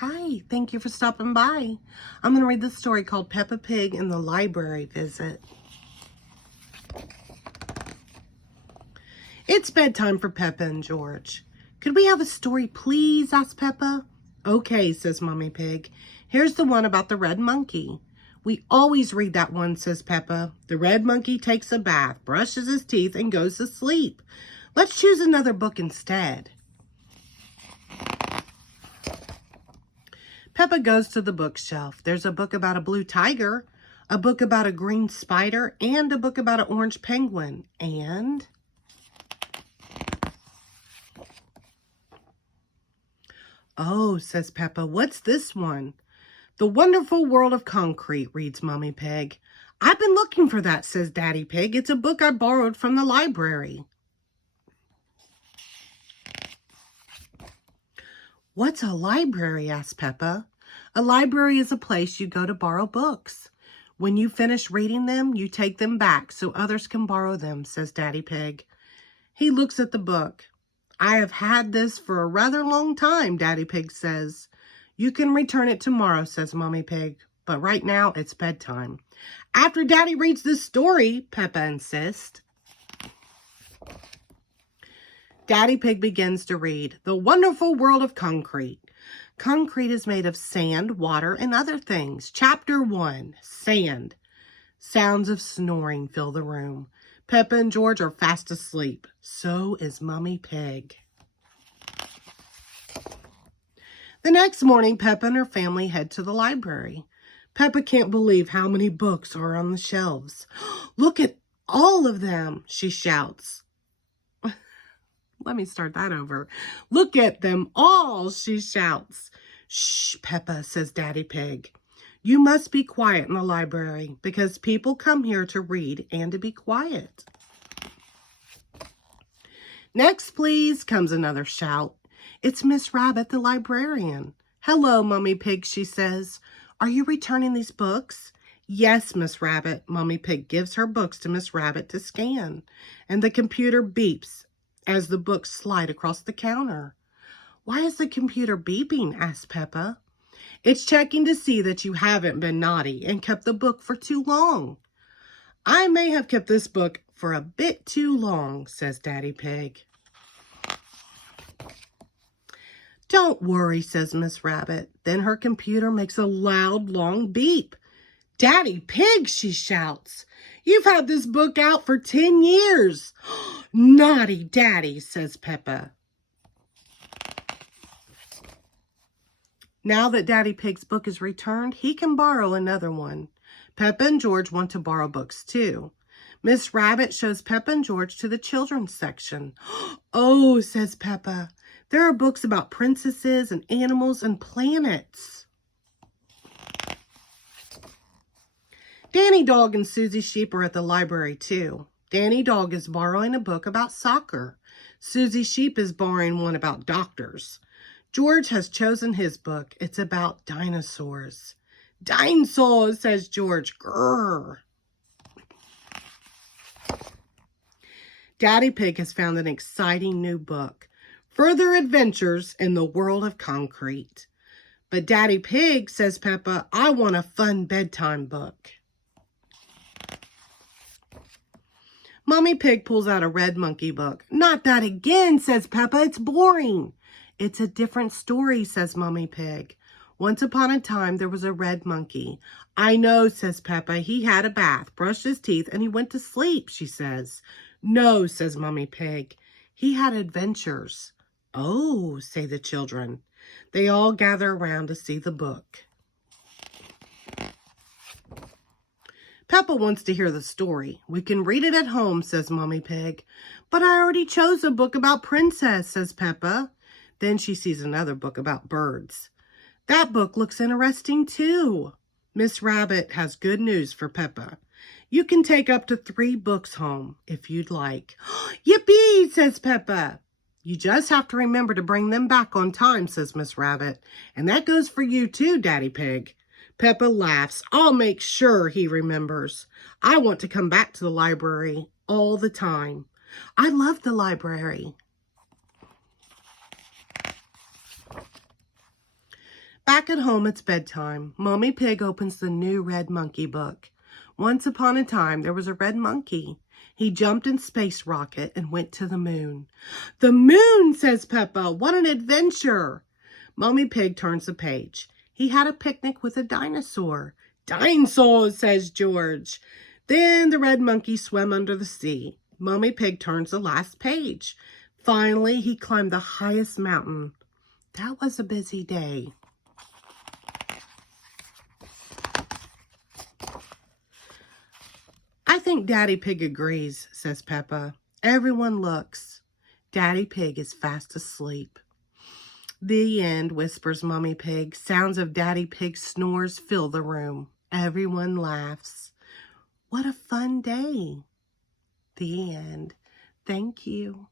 Hi, thank you for stopping by. I'm going to read this story called Peppa Pig and the Library Visit. It's bedtime for Peppa and George. Could we have a story, please? Asked Peppa. Okay, says Mommy Pig. Here's the one about the red monkey. We always read that one, says Peppa. The red monkey takes a bath, brushes his teeth, and goes to sleep. Let's choose another book instead. Peppa goes to the bookshelf. There's a book about a blue tiger, a book about a green spider, and a book about an orange penguin. And oh, says Peppa, what's this one? The Wonderful World of Concrete, reads Mommy Pig. I've been looking for that, says Daddy Pig. It's a book I borrowed from the library. What's a library? Asked Peppa. A library is a place you go to borrow books. When you finish reading them, you take them back so others can borrow them, says Daddy Pig. He looks at the book. I have had this for a rather long time, Daddy Pig says. You can return it tomorrow, says Mommy Pig, but right now it's bedtime. After Daddy reads this story, Peppa insists. Daddy Pig begins to read The Wonderful World of Concrete. Concrete is made of sand, water, and other things. Chapter 1, Sand. Sounds of snoring fill the room. Peppa and George are fast asleep. So is Mommy Pig. The next morning, Peppa and her family head to the library. Peppa can't believe how many books are on the shelves. Look at all of them, she shouts. Let me start that over. Look at them all, she shouts. Shh, Peppa, says Daddy Pig. You must be quiet in the library because people come here to read and to be quiet. Next, please, comes another shout. It's Miss Rabbit, the librarian. Hello, Mommy Pig, she says. Are you returning these books? Yes, Miss Rabbit. Mommy Pig gives her books to Miss Rabbit to scan, and the computer beeps as the books slide across the counter. Why is the computer beeping? Asked Peppa. It's checking to see that you haven't been naughty and kept the book for too long. I may have kept this book for a bit too long, says Daddy Pig. Don't worry, says Miss Rabbit. Then her computer makes a loud, long beep. Daddy Pig, she shouts. You've had this book out for 10 years. Naughty Daddy, says Peppa. Now that Daddy Pig's book is returned, he can borrow another one. Peppa and George want to borrow books too. Miss Rabbit shows Peppa and George to the children's section. Oh, says Peppa, there are books about princesses and animals and planets. Danny Dog and Susie Sheep are at the library too. Danny Dog is borrowing a book about soccer. Susie Sheep is borrowing one about doctors. George has chosen his book. It's about dinosaurs. Dinosaurs, says George. Grrr. Daddy Pig has found an exciting new book. Further Adventures in the World of Concrete. But Daddy Pig, says Peppa, I want a fun bedtime book. Mommy Pig pulls out a red monkey book. Not that again, says Peppa. It's boring. It's a different story, says Mommy Pig. Once upon a time, there was a red monkey. I know, says Peppa. He had a bath, brushed his teeth, and he went to sleep, she says. No, says Mommy Pig. He had adventures. Oh, say the children. They all gather around to see the book. Peppa wants to hear the story. We can read it at home, says Mommy Pig. But I already chose a book about princess, says Peppa. Then she sees another book about birds. That book looks interesting too. Miss Rabbit has good news for Peppa. You can take up to 3 books home if you'd like. Yippee, says Peppa. You just have to remember to bring them back on time, says Miss Rabbit. And that goes for you too, Daddy Pig. Peppa laughs. I'll make sure he remembers. I want to come back to the library all the time. I love the library. Back at home, it's bedtime. Mommy Pig opens the new Red Monkey book. Once upon a time, there was a red monkey. He jumped in space rocket and went to the moon. The moon, says Peppa. What an adventure. Mommy Pig turns the page. He had a picnic with a dinosaur. Dinosaurs, says George. Then the red monkey swam under the sea. Mommy Pig turns the last page. Finally, he climbed the highest mountain. That was a busy day. I think Daddy Pig agrees, says Peppa. Everyone looks. Daddy Pig is fast asleep. The end, whispers Mommy Pig. Sounds of Daddy Pig's snores fill the room. Everyone laughs. What a fun day. The end. Thank you.